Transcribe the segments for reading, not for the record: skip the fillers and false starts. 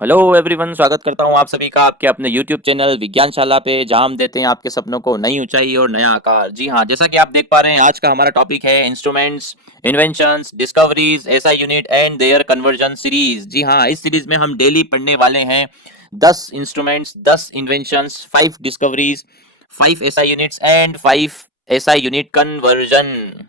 Hello everyone, स्वागत करता हूं आप सभी का आपके अपने यूट्यूब चैनल विज्ञानशाला पे, जहां हम देते हैं आपके सपनों को नई ऊंचाई और नया आकार। जी हां, जैसा कि आप देख पा रहे हैं, आज का हमारा टॉपिक है instruments, inventions, discoveries, SI unit and their conversion series. जी हां, इस सीरीज में हम डेली पढ़ने वाले हैं 10 instruments, 10 inventions, 5 discoveries, 5 SI units and 5 SI unit conversion.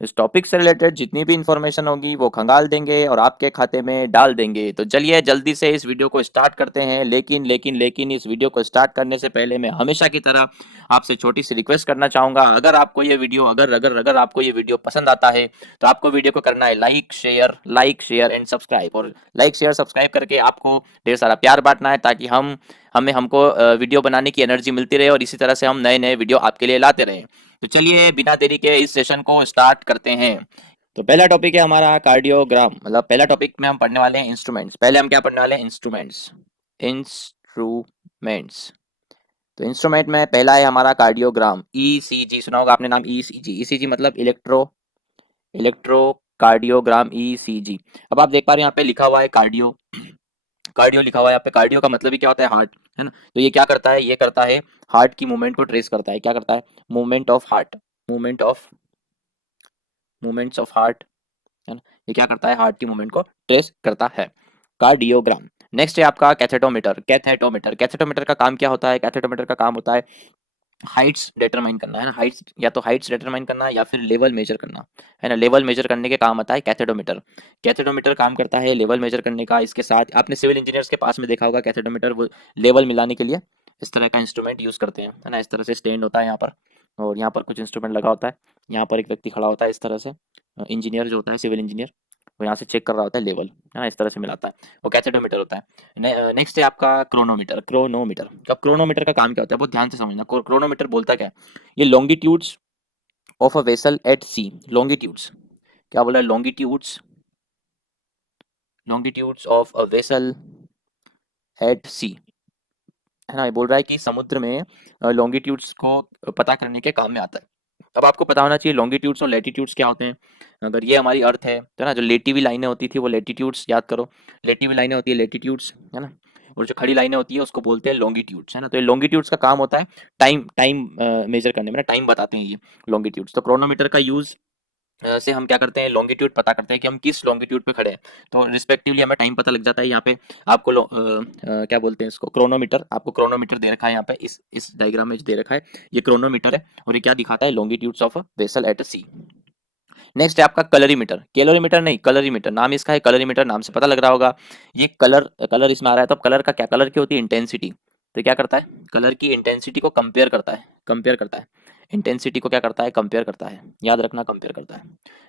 इस टॉपिक से रिलेटेड जितनी भी इंफॉर्मेशन होगी वो खंगाल देंगे और आपके खाते में डाल देंगे। तो चलिए जल्दी से इस वीडियो को स्टार्ट करते हैं। लेकिन इस वीडियो को स्टार्ट करने से पहले मैं हमेशा की तरह आपसे छोटी सी रिक्वेस्ट करना चाहूंगा। अगर आपको ये वीडियो अगर अगर अगर आपको ये वीडियो पसंद आता है तो आपको वीडियो को करना है लाइक शेयर एंड सब्सक्राइब। और लाइक शेयर सब्सक्राइब करके आपको ढेर सारा प्यार बांटना है, ताकि हमको वीडियो बनाने की एनर्जी मिलती रहे और इसी तरह से हम नए नए वीडियो आपके लिए लाते रहें। तो चलिए बिना देरी के इस सेशन को स्टार्ट करते हैं। तो पहला टॉपिक है हमारा कार्डियोग्राम, मतलब पहला टॉपिक में हम पढ़ने वाले हैं इंस्ट्रूमेंट्स। पहले हम क्या पढ़ने वाले हैं? इंस्ट्रूमेंट्स। इंस्ट्रूमेंट्स। तो इंस्ट्रूमेंट में पहला है हमारा कार्डियोग्राम। ईसीजी सुना होगा आपने नाम, ईसीजी। ईसीजी मतलब इलेक्ट्रोकार्डियोग्राम, ईसीजी। अब आप देख पा रहे हैं यहाँ पे लिखा हुआ है कार्डियो। कार्डियो लिखा हुआ है यहाँ पे। कार्डियो का मतलब ही क्या होता है? हार्ट, है ना। तो ये क्या करता है? ये करता है हार्ट की मूवमेंट को ट्रेस करता है। क्या करता है? Movement of heart, movement of movements of heart, है ना। ये क्या करता है? हार्ट की मूवमेंट को ट्रेस करता है, कार्डियोग्राम। नेक्स्ट है आपका कैथेटोमीटर। कैथेटोमीटर, कैथेटोमीटर का काम क्या होता है? कैथेटोमीटर का काम होता है हाइट्स डिटरमाइन करना, है ना। हाइट्स, या तो हाइट्स डिटरमाइन करना या फिर लेवल मेजर करना, है ना। लेवल मेजर करने के काम आता है कैथेडोमीटर। कैथेडोमीटर काम करता है लेवल मेजर करने का। इसके साथ आपने सिविल इंजीनियर्स के पास में देखा होगा कैथेडोमीटर, वो लेवल मिलाने के लिए इस तरह का इंस्ट्रूमेंट यूज करते हैं, है ना। इस तरह से स्टैंड होता है यहाँ पर, और यहाँ पर कुछ इंस्ट्रूमेंट लगा होता है। यहाँ पर एक व्यक्ति खड़ा होता है इस तरह से, इंजीनियर जो होता है, सिविल इंजीनियर, वो यहाँ से चेक कर रहा होता है लेवल, है ना। इस तरह से मिलाता है, वो कैथेडोमीटर होता है। नेक्स्ट है आपका क्रोनोमीटर। क्रोनोमीटर, अब क्रोनोमीटर का काम क्या होता है? बहुत ध्यान से समझना। क्रोनोमीटर बोलता क्या है? ये longitudes of a vessel at sea. Longitudes, क्या बोला है? Longitudes, longitudes of a vessel at sea, है ना। ये बोल रहा है कि समुद्र में लॉन्गिट्यूड्स को पता करने के काम में आता है। अब आपको पता होना चाहिए लॉन्गिट्यूड्स और लैटिट्यूड्स क्या होते हैं। अगर ये हमारी अर्थ है तो ना, जो लेटिवी लाइनें होती थी वो लैटिट्यूड्स, याद करो। लेटिवी लाइनें होती है लैटिट्यूड्स, है ना। और जो खड़ी लाइनें होती है उसको बोलते हैं लॉन्गिट्यूड्स, है ना। तो ये लॉन्गिट्यूड्स का काम होता है टाइम टाइम मेजर करने में ना, टाइम बताते हैं ये लॉन्गिट्यूड्स। तो क्रोनोमीटर का यूज से हम क्या करते हैं? लॉन्गिट्यूड पता करते हैं कि हम किस लॉन्गिट्यूड पे खड़े हैं। तो रिस्पेक्टिवली हमें टाइम पता लग जाता है। यहाँ पे आपको क्या बोलते हैं इसको? क्रोनोमीटर। आपको क्रोनोमीटर दे रखा है यहाँ पे, इस डायग्राम में जो दे रखा है ये क्रोनोमीटर है, और ये क्या दिखाता है? Longitudes of a vessel at sea. Next है आपका कलरीमीटर। कैलोरीमीटर नहीं, कलरीमीटर। नाम इसका है कलरीमीटर, नाम से पता लग रहा होगा। ये कलर कलर इसमें आ रहा है, तो अब कलर का क्या? कलर की होती है इंटेंसिटी। तो क्या करता है? कलर की इंटेंसिटी को कंपेयर करता है, कंपेयर करता है। इंटेंसिटी को क्या करता है? कंपेयर करता है। याद रखना, कंपेयर करता है।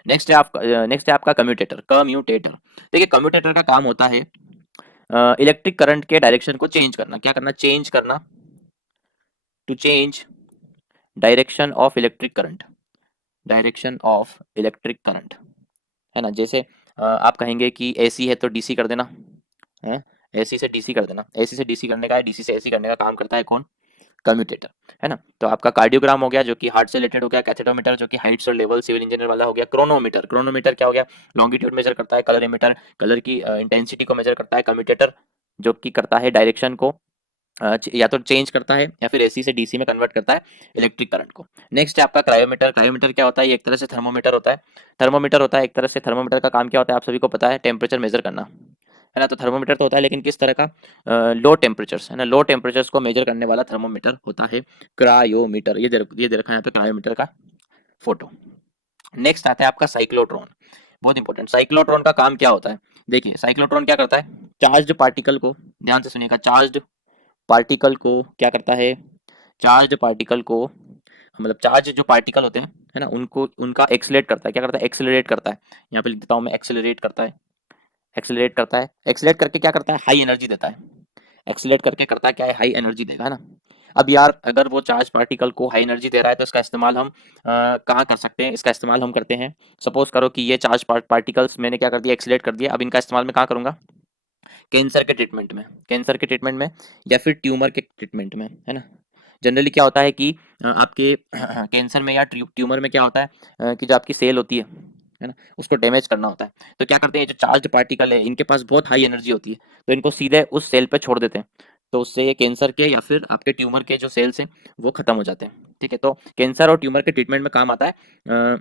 नेक्स्ट है आपका कम्यूटेटर। कम्यूटेटर, देखिए कम्यूटेटर का काम होता है इलेक्ट्रिक करंट के डायरेक्शन को चेंज करना। क्या करना? चेंज करना, to change direction of electric current, direction of electric current, है ना। जैसे आप कहेंगे कि एसी है तो डीसी कर देना, है। एसी से डीसी कर देना, एसी से डीसी करने का है, डीसी से एसी करने का काम करता है कौन? कम्यूटेटर, है ना। तो आपका कार्डियोग्राम हो गया जो कि हार्ट से रिलेटेड हो गया। कैथेटोमीटर जो कि हाइट्स और लेवल सिविल इंजीनियर वाला हो गया। क्रोनोमीटर, क्रोनोमीटर क्या हो गया? लॉन्गिट्यूड मेजर करता है। कलरीमीटर कलर की इंटेंसिटी को मेजर करता है। कम्यूटेटर जो कि करता है डायरेक्शन को या तो चेंज करता है या फिर एसी से डीसी में कन्वर्ट करता है इलेक्ट्रिक करंट को। नेक्स्ट है आपका क्रायोमीटर। क्रायोमीटर क्या होता है? ये एक तरह से थर्मोमीटर होता है। थर्मोमीटर होता है एक तरह से। थर्मोमीटर का काम क्या होता है? आप सभी को पता है, टेम्परेचर मेजर करना, है ना। तो थर्मोमीटर तो होता है, लेकिन किस तरह का? लो टेम्परेचर्स, है ना। लो टेम्परेचर्स को मेजर करने वाला थर्मोमीटर होता है क्रायोमीटर। ये दे रखा है यहाँ पे क्रायोमीटर का फोटो। नेक्स्ट आता है आपका साइक्लोट्रॉन। बहुत इंपॉर्टेंट। साइक्लोट्रॉन का काम क्या होता है? देखिए साइक्लोट्रॉन क्या करता है? चार्ज्ड पार्टिकल को, ध्यान से सुनिएगा, चार्ज्ड पार्टिकल को क्या करता है? चार्ज पार्टिकल को, मतलब चार्ज जो पार्टिकल होते हैं, है ना, उनको उनका एक्सेलरेट करता है। क्या करता है? एक्सेलरेट करता है। यहाँ पे लिख देता हूँ मैं, एक्सेलरेट करता है। एक्सेलरेट करता है। एक्सेलरेट करके क्या करता है? हाई एनर्जी देता है। एक्सेलरेट करके करता क्या है? हाई एनर्जी देगा, है ना। अब यार अगर वो चार्ज पार्टिकल को हाई एनर्जी दे रहा है तो इसका इस्तेमाल हम कहाँ कर सकते हैं? इसका इस्तेमाल हम करते हैं, सपोज करो कि ये चार्ज पार्टिकल्स मैंने क्या कर दिया? एक्सेलरेट कर दिया। अब इनका इस्तेमाल मैं कहाँ करूंगा? कैंसर के ट्रीटमेंट में, कैंसर के ट्रीटमेंट में, या फिर ट्यूमर के ट्रीटमेंट में, है ना। जनरली क्या होता है कि आपके कैंसर में या ट्यूमर में क्या होता है कि जो आपकी सेल होती है, है ना, उसको डैमेज करना होता है। तो क्या करते हैं, जो चार्ज्ड पार्टिकल है इनके पास बहुत हाई एनर्जी होती है, तो इनको सीधे उस सेल पे छोड़ देते हैं, तो उससे ये कैंसर के या फिर आपके ट्यूमर के जो सेल्स हैं वो खत्म हो जाते हैं। ठीक है, तो कैंसर और ट्यूमर के ट्रीटमेंट में काम आता है।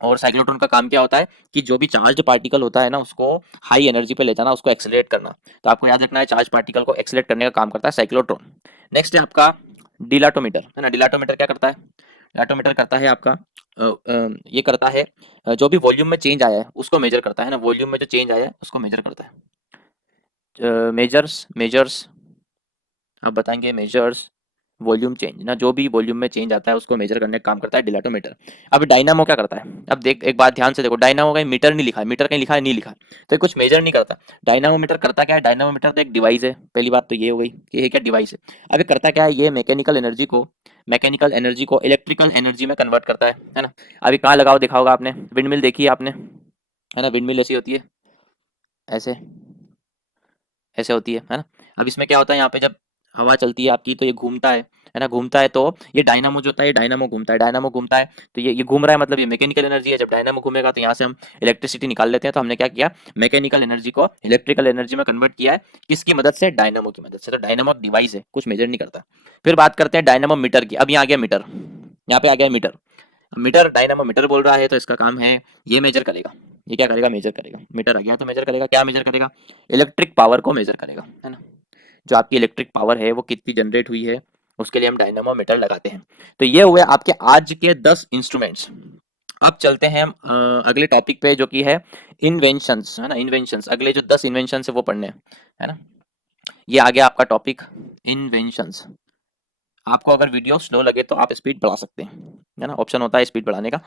और साइक्लोट्रॉन का काम क्या होता है कि जो भी चार्ज पार्टिकल होता है ना उसको हाई एनर्जी पे ले जाना, उसको एक्सेलरेट करना। तो आपको याद रखना है चार्ज पार्टिकल को एक्सेलरेट करने का काम करता है साइक्लोट्रॉन। नेक्स्ट है आपका डिलाटोमीटर, है ना। डिलाटोमीटर क्या करता है, डिलाटोमीटर करता है आपका ये करता है जो भी वॉल्यूम में चेंज आया है उसको मेजर करता है ना, वॉल्यूम में जो चेंज आया है उसको मेजर करता है। मेजर्स मेजर्स आप बताएंगे, मेजर्स वॉल्यूम चेंज ना, जो भी वॉल्यूम में चेंज आता है उसको मेजर करने का काम करता है डिलाटोमीटर। अब डायनामो क्या करता है, अब देख एक बात ध्यान से देखो, डायनामो कहीं मीटर नहीं लिखा है, मीटर कहीं लिखा है नहीं लिखा है, तो ये कुछ मेजर नहीं करता। डायनामोमीटर करता क्या है, डायनामोमीटर तो एक डिवाइस है, पहली बात तो ये हो गई कि ये क्या डिवाइस है। अब ये करता क्या है, ये मैकेनिकल एनर्जी को इलेक्ट्रिकल एनर्जी में कन्वर्ट करता है ना। अभी कहाँ लगाओ देखा होगा आपने, विंडमिल देखी है आपने, है ना, विंडमिल ऐसी होती है, ऐसे ऐसे होती है ना। अब इसमें क्या होता है, यहाँ पे जब हवा चलती है आपकी तो ये घूमता है ना, घूमता है तो ये डायनामो जो होता है, ये डायनामो घूमता है, डायनामो घूमता है तो ये घूम रहा है, मतलब ये मैकेनिकल एनर्जी है। जब डायनामो घूमेगा तो यहाँ से हम इलेक्ट्रिसिटी निकाल लेते हैं, तो हमने क्या किया, मैकेनिकल एनर्जी को इलेक्ट्रिकल एनर्जी में कन्वर्ट किया है, किसकी मदद से, डायनामो की मदद से। तो डायनामो डिवाइस है, कुछ मेजर नहीं करता। फिर बात करते हैं डायनामो मीटर की। अब यहाँ आ गया मीटर, यहाँ पे आ गया मीटर। मीटर डायनामो मीटर बोल रहा है तो इसका काम है ये मेजर करेगा, ये क्या करेगा, मेजर करेगा। मीटर आ गया तो मेजर करेगा, क्या मेजर करेगा, इलेक्ट्रिक पावर को मेजर करेगा, है ना। जो आपकी इलेक्ट्रिक पावर है वो कितनी जनरेट हुई है उसके लिए हम डायनामोमीटर लगाते हैं। तो ये हुए आपके आज के 10 इंस्ट्रूमेंट्स। अब चलते हैं हम अगले टॉपिक पे जो कि है इन्वेंशंस, है ना, इन्वेंशंस। अगले जो 10 इन्वेंशंस है वो पढ़ने हैं, है ना। ये आ गया आपका टॉपिक इन्वेंशंस। आपको अगर वीडियो स्लो लगे तो आप स्पीड बढ़ा सकते हैं, है ना, ऑप्शन होता है स्पीड बढ़ाने का।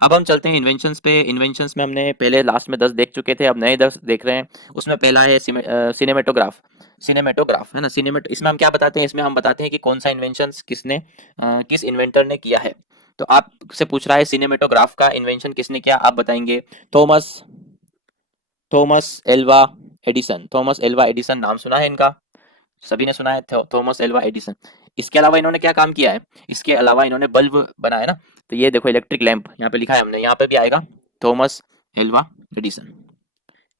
अब हम चलते हैं इन्वेंशंस पे। इन्वेंशंस में हमने पहले लास्ट में 10 देख चुके थे, अब नए 10 देख रहे हैं। उसमें पहला है सिनेमेटोग्राफ। सिनेमेटोग्राफ, है ना, इसमें हम क्या बताते हैं, इसमें हम बताते हैं कि कौन सा इन्वेंशन किस इन्वेंटर ने किया है। तो आपसे पूछ रहा है सिनेमेटोग्राफ का इन्वेंशन किसने किया, आप बताएंगे Thomas Thomas Alva Edison. Thomas Alva Edison नाम सुना है इनका, सभी ने सुना है, थॉमस एल्वा एडिसन। इसके अलावा इन्होंने क्या काम किया है, इसके अलावा इन्होंने बल्ब बनाया ना। तो ये देखो इलेक्ट्रिक लैंप यहाँ पे लिखा है हमने, यहाँ पे भी आएगा थॉमस एल्वा एडिसन।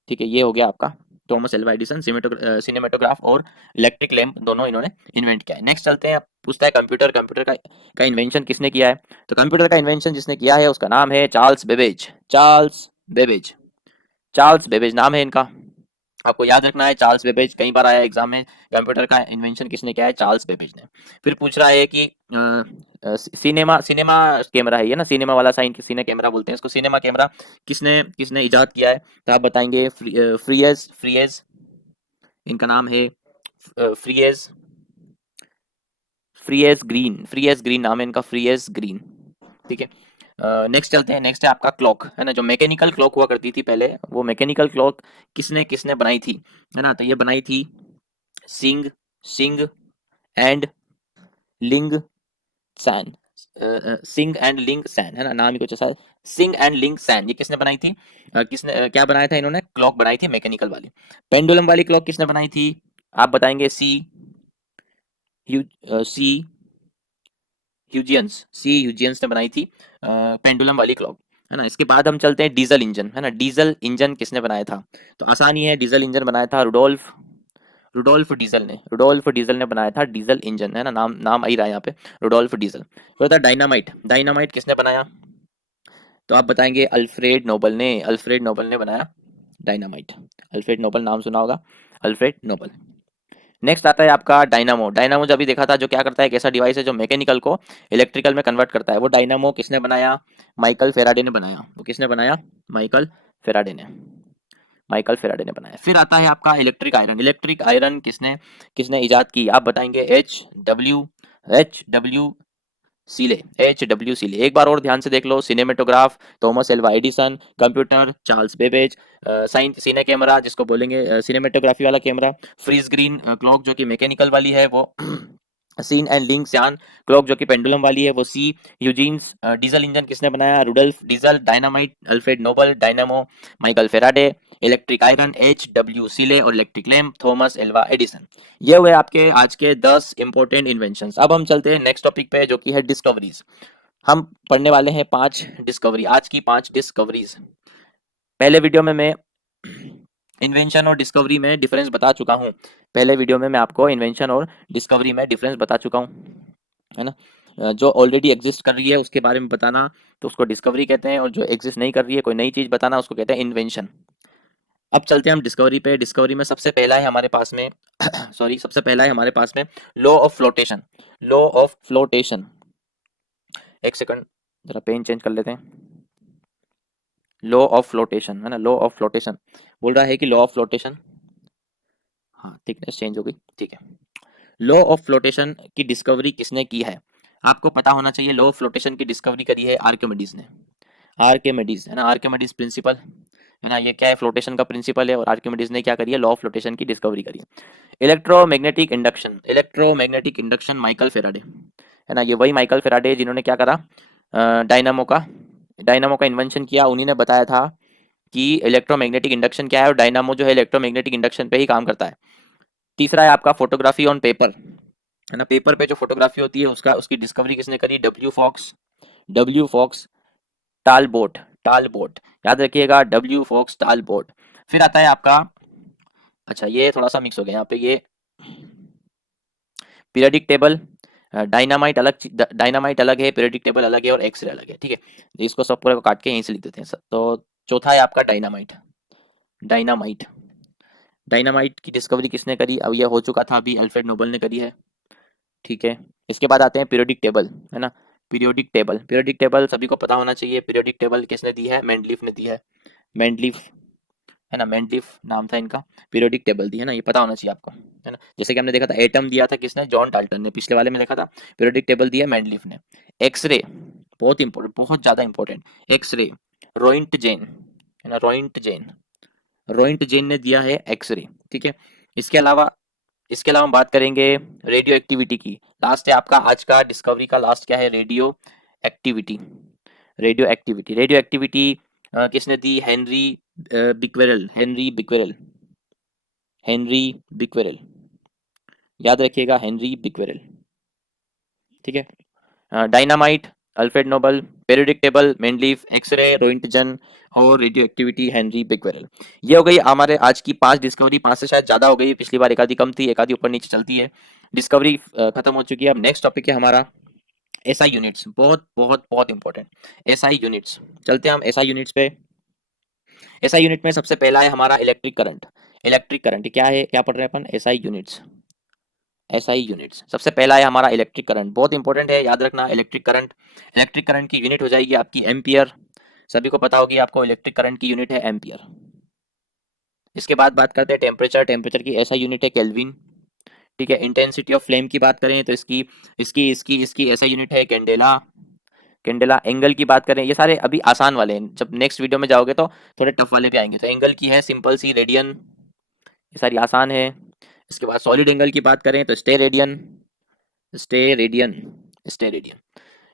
ठीक है, ये हो गया आपका थॉमस एल्वा एडिसन। सिनेमेटोग्राफ और इलेक्ट्रिक लैंप दोनों इन्होंने इन्वेंट किया है। नेक्स्ट चलते हैं, पूछता है कंप्यूटर, कंप्यूटर का इन्वेंशन किसने किया है। तो कंप्यूटर का इन्वेंशन जिसने किया है उसका नाम है Charles Babbage. Charles Babbage, Charles Babbage नाम है इनका, आपको याद रखना है। चार्ल्स बेबेज कई बार आया एग्जाम में, कंप्यूटर का इन्वेंशन किसने किया है, चार्ल्स बेबेज ने। फिर पूछ रहा है कि सिनेमा सिनेमा कैमरा है ये ना, सिनेमा वाला साइन सिने कैमरा बोलते हैं इसको, सिनेमा कैमरा किसने किसने इजाद किया है। तो आप बताएंगे फ्रीएज फ्रीएज, इनका नाम है फ्रीएज फ्रीएज ग्रीन, फ्रीएज ग्रीन नाम है इनका, फ्रीएज ग्रीन। ठीक है, नेक्स्ट चलते हैं। नेक्स्ट है आपका क्लॉक, है ना, जो मैकेनिकल क्लॉक हुआ करती थी पहले, वो मैकेनिकल क्लॉक किसने किसने बनाई थी, है ना। तो ये बनाई थी सिंग सिंग एंड लिंग सैन, सिंग एंड लिंग सैन, है ना, नाम ही कुछ ऐसा है, सिंग एंड लिंग सैन। ये किसने बनाई थी, किसने क्या बनाया था इन्होंने, क्लॉक बनाई थी मैकेनिकल वाली। पेंडुलम वाली क्लॉक किसने बनाई थी, आप बताएंगे सी ह्यूजियंस ने बनाई थी पेंडुलम वाली क्लॉक, है ना। इसके बाद हम चलते हैं डीजल इंजन, है ना, डीजल इंजन किसने बनाया था। तो आसानी है, डीजल इंजन बनाया था रुडोल्फ रुडोल्फ डीजल ने, रुडोल्फ डीजल ने बनाया था डीजल इंजन, है ना, नाम नाम आ ही रहा है यहाँ पे, रुडोल्फ डीजल। तो था डायनामाइट, डायनामाइट किसने बनाया, तो आप बताएंगे अल्फ्रेड नोबल ने, अल्फ्रेड नोबल ने बनाया डायनामाइट। अल्फ्रेड नोबल नाम सुना होगा, अल्फ्रेड नोबल। नेक्स्ट आता है आपका डायनामो। डायनामो जब भी देखा था, जो क्या करता है, एक ऐसा डिवाइस है जो मैकेनिकल को इलेक्ट्रिकल में कन्वर्ट करता है। वो डायनामो किसने बनाया, माइकल फेराडे ने बनाया। वो किसने बनाया, माइकल फेराडे ने, माइकल फेराडे ने बनाया। फिर आता है आपका इलेक्ट्रिक आयरन। इलेक्ट्रिक आयरन किसने किसने इजाद की, आप बताएंगे H W Seeley, H W Seeley. एक बार और ध्यान से देख लो, cinematograph Thomas Alva Edison, computer Charles Babbage, cine camera जिसको बोलेंगे सिनेमेटोग्राफी वाला कैमरा, फ्रीज ग्रीन क्लॉक जो कि मैकेनिकल वाली है वो सीन एंड लिंक सियान क्लॉक जो कि पेंडुलम वाली है वो सी यूजीन्स। डीजल इंजन किसने बनाया, Rudolf Diesel. Dynamite Alfred Nobel. Dynamo Michael Faraday. Electric iron H W Seeley और electric lamp Thomas Alva Edison. ये हुए आपके आज के 10 इंपॉर्टेंट इन्वेंशंस। अब हम चलते हैं नेक्स्ट टॉपिक पे जो कि है डिस्कवरीज। हम पढ़ने वाले हैं 5 डिस्कवरी, आज की 5 डिस्कवरीज। पहले वीडियो में मैं इन्वेंशन और डिस्कवरी में डिफरेंस बता चुका हूँ। पहले वीडियो में मैं आपको इन्वेंशन और डिस्कवरी में डिफरेंस बता चुका हूँ, है ना। जो ऑलरेडी एग्जिस्ट कर रही है उसके बारे में बताना तो उसको डिस्कवरी कहते हैं, और जो एग्जिस्ट नहीं कर रही है कोई नई चीज बताना उसको कहते हैं इन्वेंशन। अब चलते हैं हम डिस्कवरी पे। डिस्कवरी में सबसे पहला है हमारे पास में सॉरी, सबसे पहला है हमारे पास में law of flotation. Law of flotation, एक सेकंड जरा पेन चेंज कर लेते हैं। लॉ ऑफ फ्लोटेशन, है ना, लॉ ऑफ फ्लोटेशन बोल रहा है कि लॉ ऑफ फ्लोटेशन, हाँ थिकनेस चेंज हो गई, ठीक है। लॉ ऑफ फ्लोटेशन की डिस्कवरी किसने की है, आपको पता होना चाहिए। लॉ ऑफ फ्लोटेशन की डिस्कवरी करी है आर्किमिडीज ने। आर्किमिडीज, है ना, आर्किमिडीज प्रिंसिपल, है ना, ये क्या है, फ्लोटेशन का प्रिंसिपल है, और आर्किमिडीज ने क्या करी है, लॉ ऑफ फ्लोटेशन की डिस्कवरी करी है। Electromagnetic induction, electromagnetic induction Michael Faraday, है ना, ये वही माइकल फेराडे जिन्होंने क्या करा, डायनामो का इन्वेंशन किया। उन्हीं ने बताया था कि इलेक्ट्रोमैग्नेटिक इंडक्शन क्या है, और डायनामो जो है इलेक्ट्रोमैग्नेटिक इंडक्शन पे ही काम करता है। तीसरा है आपका फोटोग्राफी ऑन पेपर, है ना, पेपर पे जो फोटोग्राफी होती है उसकी डिस्कवरी किसने करी, डब्ल्यू फॉक्स टालबोट, याद रखिएगा, डब्ल्यू फॉक्स टालबोट। फिर आता है आपका, अच्छा ये थोड़ा सा मिक्स हो गया यहाँ पे, ये पीरियडिक टेबल, डायनामाइट अलग है, पीरियडिक टेबल अलग है, और एक्सरे अलग है, ठीक है। इसको सब पूरे को काट के यहीं से लिख देते हैं। तो चौथा है आपका डायनामाइट। डायनामाइट डायनामाइट की डिस्कवरी किसने करी, अब ये हो चुका था, अभी अल्फ्रेड नोबल ने करी है, ठीक है। इसके बाद आते हैं पीरियोडिक टेबल, है ना, पीरियोडिक टेबल सभी को पता होना चाहिए। पीरियोडिक टेबल किसने दी है, मेंडलीफ ने दी है, मेंडलीफ, है ना, मेंडलीफ नाम था इनका, पीरियोडिक टेबल दी है ना, ये पता होना चाहिए आपको, है ना। जैसे कि हमने देखा था एटम दिया था किसने, जॉन डाल्टन ने, पिछले वाले में देखा था। पीरियोडिक टेबल दिया मेंडलीफ ने। एक्सरे बहुत इंपॉर्टेंट, बहुत ज्यादा इंपॉर्टेंट, एक्सरे रोइंटजेन, है ना, रोइंटजेन ने दिया है एक्सरे, ठीक है। इसके अलावा हम बात करेंगे रेडियो एक्टिविटी की। लास्ट है आपका आज का डिस्कवरी का लास्ट क्या है, रेडियो एक्टिविटी। रेडियो एक्टिविटी किसने दी, हेनरी बिक्वेरल, याद रखिएगा, हेनरी बिक्वेरल, ठीक है। Dynamite Alfred Nobel, periodic table Mendeleev, x ray Roentgen, और रेडियो एक्टिविटी हेनरी बिक्वेरल। ये हो गई हमारे आज की 5 डिस्कवरी। 5 से शायद ज्यादा हो गई, पिछली बार एक आधी कम थी, एक आधी ऊपर नीचे चलती है। डिस्कवरी खत्म हो चुकी है। अब नेक्स्ट टॉपिक है हमारा एसआई यूनिट्स, बहुत बहुत बहुत इंपॉर्टेंट एसआई यूनिट्स। चलते हैं हम एसआई यूनिट्स पे। एसआई यूनिट में सबसे पहला है हमारा इलेक्ट्रिक करंट। क्या है, क्या पढ़ रहे हैं अपन, एसआई यूनिट्स। एसआई यूनिट्स सबसे पहला है हमारा इलेक्ट्रिक करंट, बहुत इंपॉर्टेंट है, याद रखना। इलेक्ट्रिक करंट की यूनिट हो जाएगी आपकी एम्पियर। सभी को पता होगी आपको इलेक्ट्रिक करंट की यूनिट है एम्पियर। इसके बाद बात करते हैं टेम्परेचर की एसआई यूनिट है केल्विन, ठीक है। इंटेंसिटी ऑफ फ्लेम की बात करें तो इसकी इसकी इसकी इसकी ऐसा यूनिट है कैंडेला। एंगल की बात करें, ये सारे अभी आसान वाले हैं, जब नेक्स्ट वीडियो में जाओगे तो थोड़े टफ वाले पे आएंगे। तो एंगल की है सिंपल सी रेडियन, ये सारी आसान है। इसके बाद सॉलिड एंगल की बात करें तो स्टे रेडियन।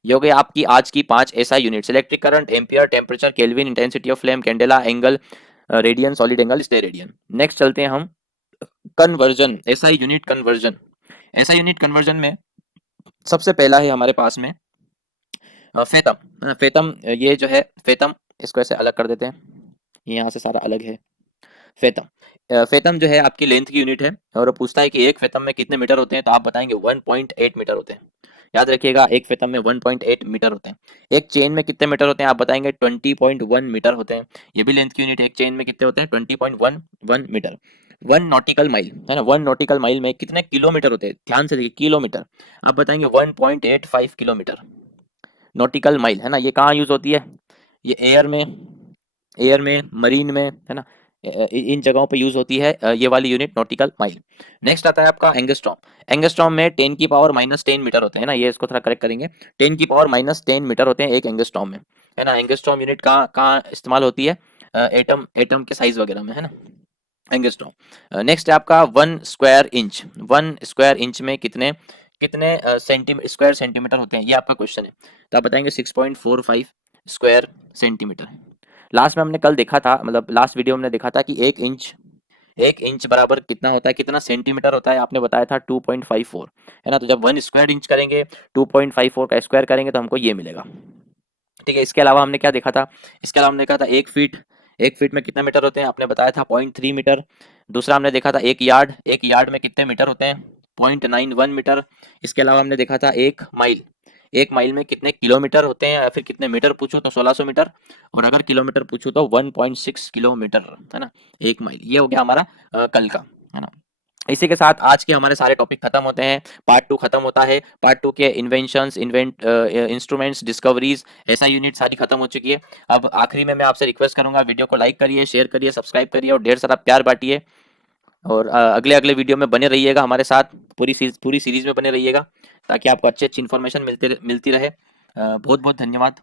ये हो गई आपकी आज की 5 SI units, electric current, ampere, temperature, kelvin, intensity of flame, candela, angle, radian, solid angle, stay radian. Next चलते हैं हम कन्वर्जन, एसआई यूनिट कन्वर्जन में सबसे पहला है हमारे पास में फेतम, ये जो है फेतम, इसको ऐसे अलग कर देते हैं, ये यहाँ से सारा अलग है। फेतम जो है आपकी लेंथ की यूनिट है, और वो पूछता है कि एक फेतम में कितने मीटर होते हैं, तो आप बताएंगे 1.8 मीटर होते हैं। याद रखिएगा, एक फेतम में 1.8 मीटर होते हैं। एक चेन में कितने मीटर होते हैं, आप बताएंगे 20.1 मीटर होते हैं। ये भी लेंथ की यूनिट है, एक चेन में कितने होते हैं, 20.11 मीटर। 1 नॉटिकल माइल, है ना, 1 नॉटिकल माइल में कितने किलोमीटर होते हैं, ध्यान से देखिए, किलोमीटर, आप बताएंगे 1.85 किलोमीटर। नॉटिकल माइल, है ना, ये कहाँ यूज होती है, ये एयर में, मरीन में, है ना, इन जगहों पे यूज होती है ये वाली यूनिट नॉटिकल माइल। नेक्स्ट आता है आपका एंगस्ट्रॉम में 10⁻⁻10 मीटर होते हैं ना, ये इसको थोड़ा करेक्ट करेंगे, 10⁻⁻10 मीटर होते हैं एक एंगस्ट्रॉम में, है ना। एंगस्ट्रॉम यूनिट कहाँ इस्तेमाल होती है, एटम के साइज वगैरह में, है ना, एंगस्ट्रॉम। नेक्स्ट है आपका 1 स्क्वायर इंच में कितने कितने स्क्वायर सेंटीमीटर होते हैं, ये आपका क्वेश्चन है। तो आप बताएंगे 6.45 स्क्वायर सेंटीमीटर। लास्ट में हमने कल देखा था, मतलब लास्ट वीडियो में हमने देखा था कि 1 इंच बराबर कितना होता है, कितना सेंटीमीटर होता है, आपने बताया था 2.54, है ना। तो जब 1 स्क्वायर इंच करेंगे 2.54 का स्क्वायर करेंगे तो हमको ये मिलेगा, ठीक है। इसके अलावा हमने क्या देखा था, इसके अलावा हमने कहा था 1 फीट में कितने मीटर होते हैं? आपने बताया था 0.3 मीटर। दूसरा हमने देखा था 1 यार्ड, 1 यार्ड में कितने मीटर होते हैं? 0.91 मीटर। इसके अलावा हमने देखा था 1 माइल, 1 माइल में कितने किलोमीटर होते हैं, या फिर कितने मीटर पूछो तो 1600 मीटर, और अगर किलोमीटर पूछो तो 1.6 किलोमीटर, है ना, 1 माइल। ये हो गया हमारा कल का, है ना। इसी के साथ आज के हमारे सारे टॉपिक खत्म होते हैं। पार्ट 2 खत्म होता है। पार्ट 2 के इन्वेंशंस, इंस्ट्रूमेंट्स, डिस्कवरीज, ऐसा यूनिट सारी खत्म हो चुकी है। अब आखिरी में मैं आपसे रिक्वेस्ट करूंगा, वीडियो को लाइक करिए, शेयर करिए, सब्सक्राइब करिए और ढेर सारा प्यार बांटिए। और अगले अगले वीडियो में बने रहिएगा हमारे साथ, पूरी सीरीज में बने रहिएगा, ताकि आपको अच्छी अच्छी इन्फॉर्मेशन मिलती रहे। बहुत बहुत धन्यवाद।